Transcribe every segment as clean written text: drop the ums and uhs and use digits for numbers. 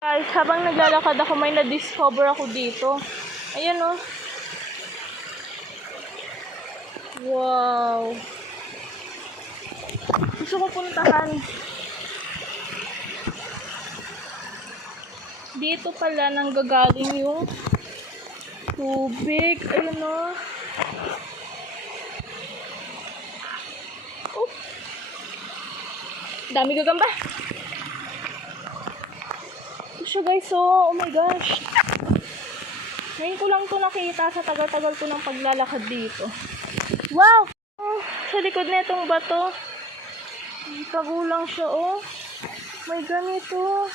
Guys, habang naglalakad ako, may na-discover ako dito. Ayan oh. Wow. Gusto ko puntahan. Dito pala nanggagaling yung tubig. Ayun oh. Oh. Dami gagamba. Siya guys, oh my gosh. Ngayon ko lang to nakita sa tagal-tagal ko ng paglalakad dito. Wow! Sa likod na itong bato. Pagulang siya, oh. May ganito.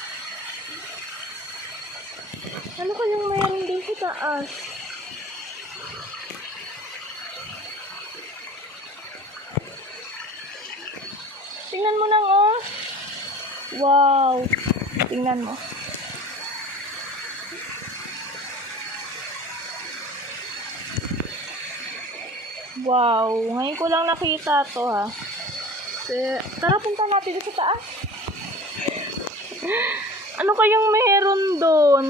Ano kayang mayroon din sa taas? Tingnan mo lang, oh. Wow. Tingnan mo. Wow, ngayon ko lang nakita to ha. Tara, punta natin sa taas. Ano kayang meron doon?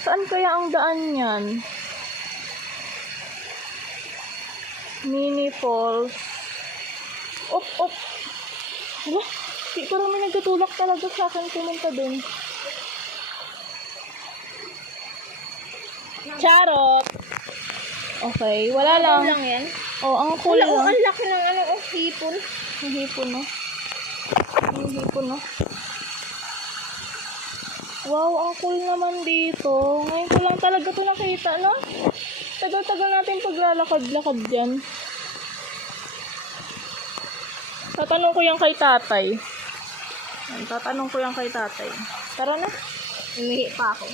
Saan kaya ang daan yan? Mini falls. Op. Hala, di ko naman nagtutulak talaga sa akin pumunta doon. Charot! Okay, wala lang. Lang yan? Oh, ang cool lang. Ang laki ng hipon. Ang hipon, no? Ang hipon, no? Wow, ang cool naman dito. Ngayon ko lang talaga ito nakita, no? Tagal-tagal natin paglalakad-lakad dyan. Tatanong ko yan kay tatay. Tatanong ko yan kay tatay. Tara na. Umihi pa ako.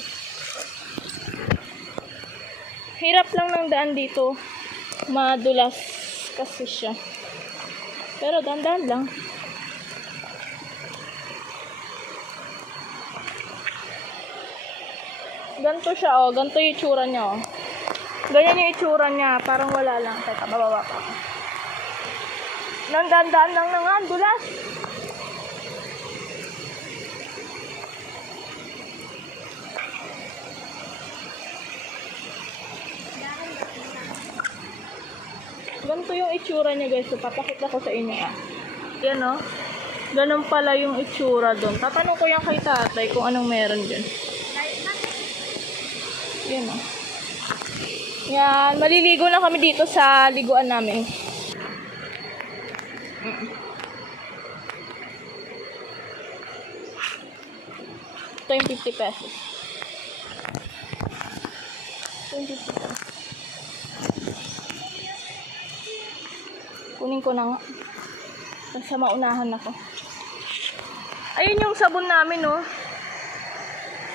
Hirap lang ng daan dito. Madulas kasi siya. Pero dandan lang. Ganto siya, oh. Ganto yung itsura niya, oh. Ganyan yung itsura niya. Parang wala lang. Teka, bababa pa ako. Dandan lang na nga. Dulas. Ganito yung itsura niya guys. So, papakita ko sa inyo ah. Yan oh. Ganun pala yung itsura doon. Tatanong ko yan kay tatay kung anong meron dyan. Yan oh. Yan. Maliligo na kami dito sa liguan namin. Ito yung 50 pesos. Ito yung 50 pesos. Kunin ko na nga. Nasa maunahan ako. Ayun yung sabon namin, oh.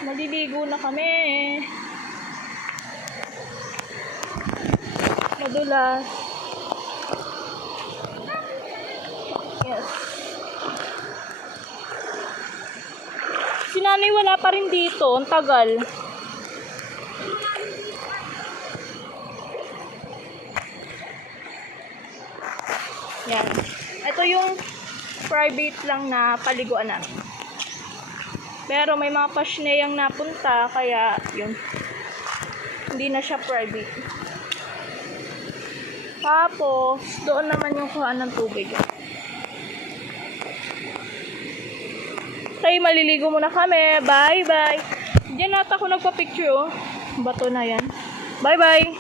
Maliligo na kami. Madulas. Yes. Si nanay wala pa rin dito. Ang tagal. Yan. Ito yung private lang na paliguan namin. Pero may mga pasneyang napunta, kaya yun. Hindi na siya private. Tapos, doon naman yung kuhaan ng tubig. Okay, maliligo muna kami. Bye-bye. Diyan nata ako nagpa-picture, oh. Bato na yan. Bye-bye.